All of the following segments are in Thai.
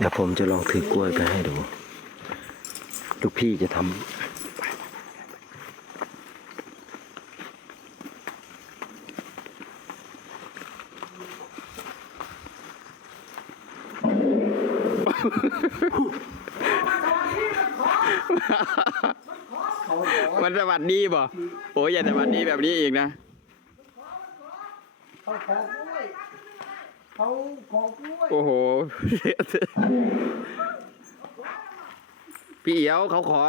เดี๋ยวผมจะลองถือกล้วยไปให้ดู ลูกพี่จะทำ มันสวัสดีบ่โอ้ยอย่าสวัสดีแบบนี้อีกนะ เขาขอ เขาขอกล้วยโอ้โห พี่เอียวเขาขอ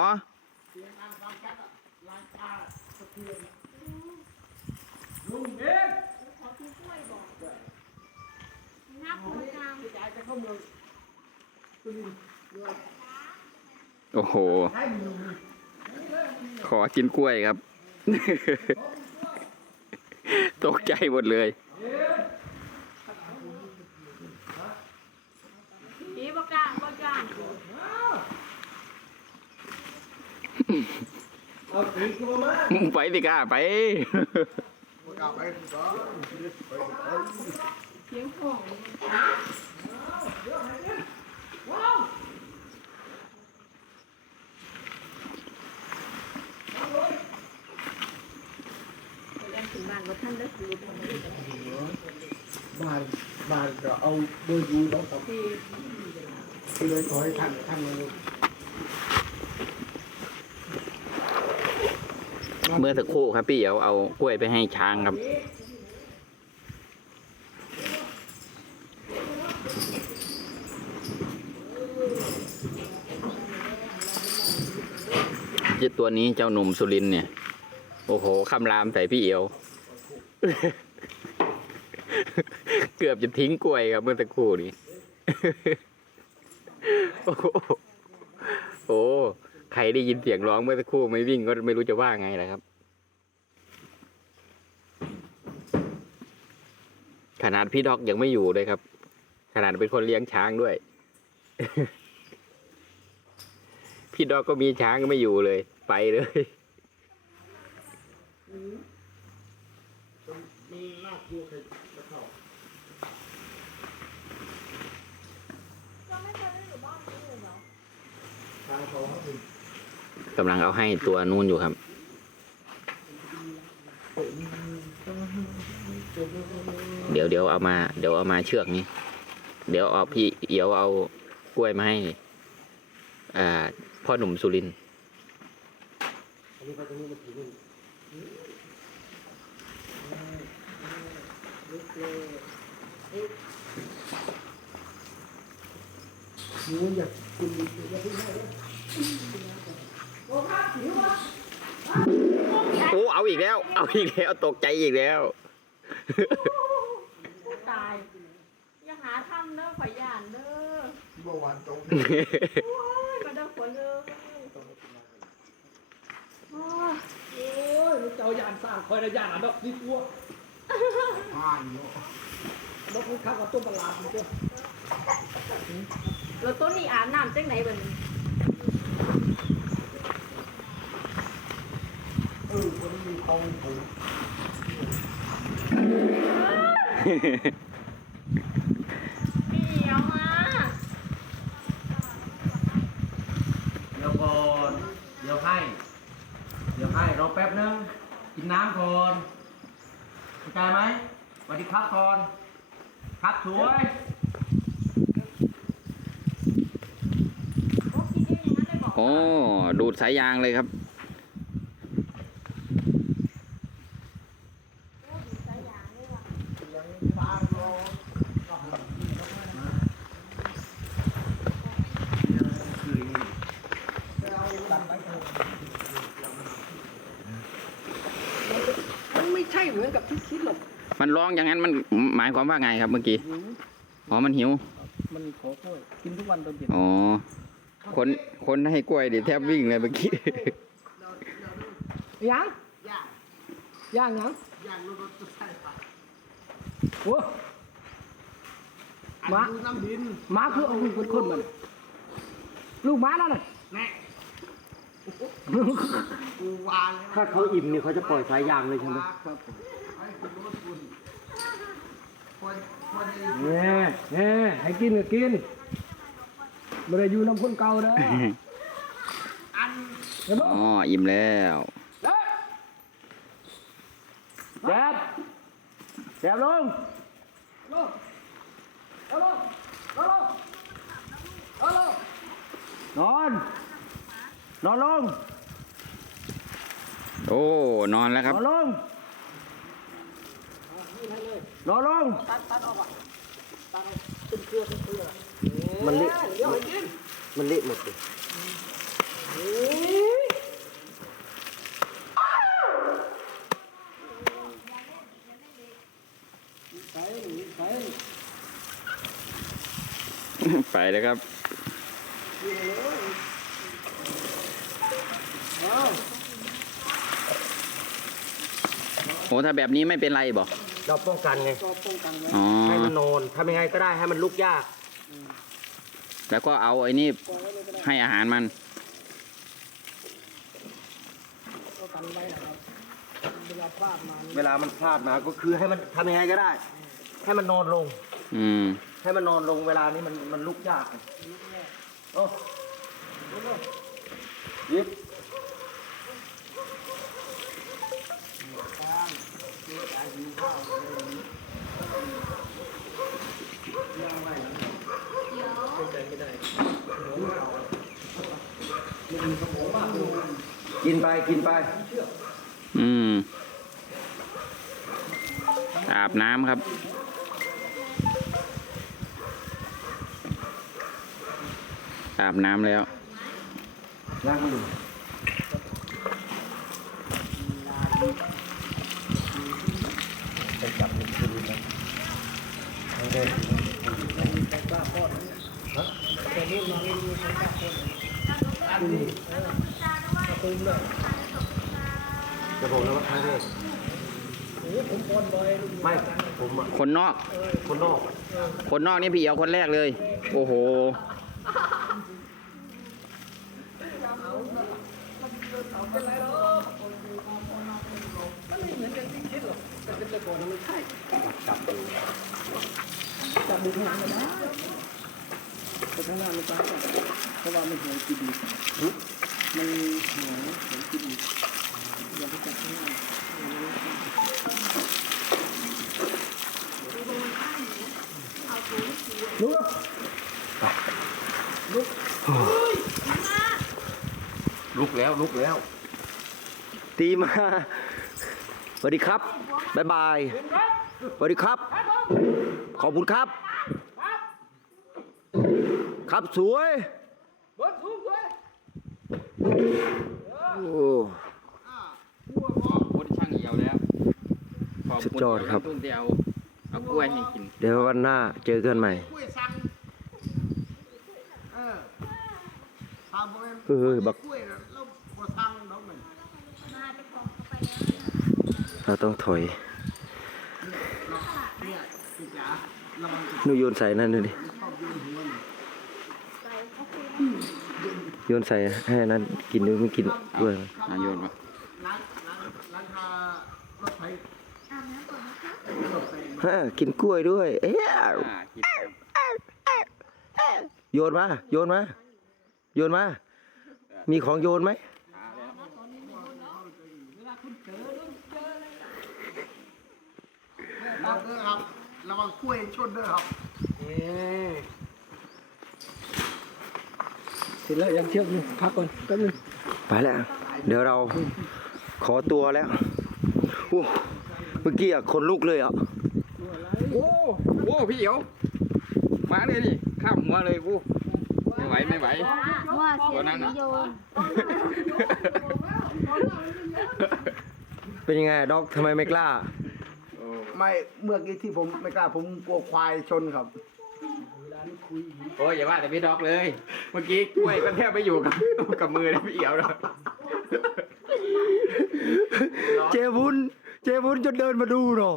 ลุงเองนับหัวกลางยายจะเข้าเมืองสุรินทร์โอ้โห ให้มึงขอกินกล้วยครับ ตกใจหมดเลยบ่กลางบ่กลาง เอาตีกูมาไปสิก้าไป กลับไปก่อนเสียงห้องเล่นถึงบ้านบ่ทันได้คือบ้านบ้านก็เอาเบอร์ดูแล้วครับเลยขอให้ท่านท่านเล เมื่อสักครู่ครับพี่เอียวเอากล้วยไปให้ช้างครับ เจ้าตัวนี้เจ้าหนุ่มสุรินเนี่ย โอ้โหคำรามใส่พี่เอียวเกือบจะทิ้งกล้วยครับเมื่อสักครู่นี้ โอ้โหโอ้ ใครได้ยินเสียงร้องเมื่อสักครู่ไม่วิ่งก็ไม่รู้จะว่าไงล่ะครับ ขนาดพี่ด็อกยังไม่อยู่เลยครับ ขนาดเป็นคนเลี้ยงช้างด้วย พี่ด็อกก็มีช้างก็ไม่อยู่เลย ไปเลยมันน่ากลัวใครจะเข้าก็ไม่เคยได้อยู่บ้านนี้เลยเหรอทางเขาเขาถึง กำลังเอาให้ตัวนู่นอยู่ครับ เดี๋ยวเดี๋ยวเอามา เดี๋ยวเอามาเชือกนี้ เดี๋ยวเอาพี่เอียวเอากล้วยมาให้อ่าพ่อหนุ่มสุรินทร์อันนี้ไปตรงนี้มันถึงนี่หนูอยากกินอยากกินอะไร โอ้เอาอีกแล้ว เอาอีกแล้ว ตกใจอีกแล้ว ตาย อย่าหาทำเด้อข่อยย่านเด้อเมื่อวานตรงโอ้ยมาเด้อขวัญเด้อโอ้ยโอ้ยเจ้าย่านสร้างคอยระยานอะดอกนี่กลัวอ่านเนาะดอกมันข้าวกับต้นประหลาดมันเจ้าแล้วต้นนี้อาบน้ำจังไหนบัดนี้ เออคนมี เขาผมพี่เอียวมาเดี๋ยวก่อนเดี๋ยวให้ เดี๋ยวให้รอแป๊บนึง กินน้ำก่อนเข้าใจไหมสวัสดีครับก่อน ครับสวย โอ้ดูดสายยางเลยครับ โอ้ดีใจอย่างเลยว่ะ ยังตามรอก็หาที่เขาไม่มาเอาตัดไปเถอะ มันไม่ใช่เหมือนกับที่คิดหรอก มัน ร้องอย่างนั้นมันหมายความว่าไงครับเมื่อกี้อ๋อมันหิวมันขอกล้วยกินทุกวันตอนเย็นอ๋อคนคนให้กล้วยดิแทบวิ่งเลยเมื่อกี้ยังย่างย่างยังย่างรถรถจะใช่ปะโอ้อันมาดูน้ำดินหมาคือเอาลูกเป็นคนมันลูกหม้านั่นน่ะแน่กูวานเลยถ้าเขาอิ่มเนี่ยเขาจะปล่อยสายยางเลยใช่ไหมครับ ผมให้คุณรถคุณคนคนเนี่ยเนี่ยให้กินก็กินไม่ได้อยู่น้ำคนเก่านะเห็นไหมอ๋ออิ่มแล้วแซบแซบลงลงเอาลงเอาลงเอาลงนอน นอนลง โอ้ นอนแล้วครับ นอนลง นอนลงมันเละมันเละหมดเลยไปแล้วครับโอ้ถ้าแบบนี้ไม่เป็นไรบอก เราป้องกันไงอ๋อให้มันนอนทำยังไงก็ได้ให้มันลุกยากแล้วก็เอาไอ้นี่ให้อาหารมัน ก็กันไว้นะครับเวลาพลาดมาเวลามันพลาดมาก็คือให้มันทำยังไงก็ได้ ให้มันนอนลง อืม ให้มันนอนลงเวลานี้มันมันลุกยากไงโอ้ยิบ กินไปกินไป อืม อาบน้ำครับ อาบน้ำแล้วล้างมือ จะบอกแล้วว่าครั้งแรกโอ้โหผมบอลูกไม่ผมอะคนนอก คนนอก คนนอกนี่พี่เอ๋คนแรกเลย โอ้โหมัน แต่เป็นแต่ก่อนมันใช่จับดูจับดูข้างหลังมันนะแต่ข้างหน้ามันตายก่อนเพราะว่ามันหัวกินดีมันหัวหัวกินดีอย่าไปจับข้างหน้าลุกแล้วลุกแล้ว ตีมาสวัสดีครับ บ๊ายบายสวัสดีครับ ขอบคุณครับ ครับสวยโอ้คนช่างเอียวแล้วขอบสุดคุณยอดครับเที่ยวเอากล้วยให้กิน เดี๋ยววันหน้าเจอกันใหม่กล้วยสั่งเออทำเป็นเฮ้ยบัก กล้วยน่ะแล้วพอสั่งน้องมันเราต้องถอยเนี่ย พี่จ๋าระวังหนูโยนใส่นั่นดูดิโยนใส่ให้อันนั้นกินดูไม่กินด้วยมาโยนมาร้านร้านร้านค้ารถไฟฮะกินกล้วยด้วย เอ้ยอ่ากินครับโยนมา โยนมา โยนมา มีของโยนไหม ครับเด้อครับ ระวังกล้วยชนเด้อครับเสร็จแล้วยังเชือกอยู่พักก่อนแป๊บนึงไปแล้ว เดี๋ยวเราขอตัวแล้วโอ้เมื่อกี้อะคนลุกเลยอะโอ้โหพี่เอ๋วมาเลยดิข้ามหัวเลยกูไม่ไหวไม่ไหว ว่าเสีตัยวนั้นนิอะยมเป็นยังไงด็อกทำไมไม่กล้า ไม่เมื่อกี้ที่ผมไม่กล้าผมกลัวควายชนครับ โอ้ยอย่าว่าแต่พี่ด็อกเลย เมื่อกี้กล้วยก็แทบไม่อยู่กับกับมือเลยพี่เอ๋วเลยเจวุนเจวุนจนเดินมาดูเนาะ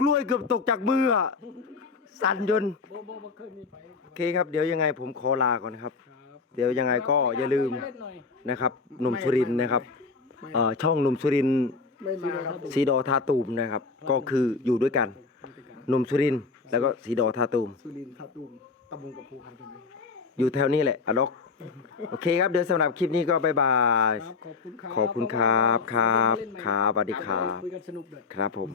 กล้วยเกือบตกจากมืออะสั่นจนโอเคครับ เดี๋ยวยังไงผมขอลาก่อนครับ เดี๋ยวยังไงก็อย่าลืมนะครับหนุ่มสุรินทร์นะครับเอ่อช่องหนุ่มสุรินทร์ ไม่มาครับสีดอทาตูมนะครับ ก็คืออยู่ด้วยกันหนุ่มสุรินทร์แล้วก็สีดอทาตูม สุรินทร์ท่าตูมตำบลกับภูคาใช่ไหมอยู่แถวนี้แหละอะดอกโอเคครับ เดี๋ยวสำหรับคลิปนี้ก็บายบาย ครับ ขอบคุณครับขอบคุณครับครับเล่นใหม่ครับสวัสดีครับ คุยกันสนุกเลย ครับผม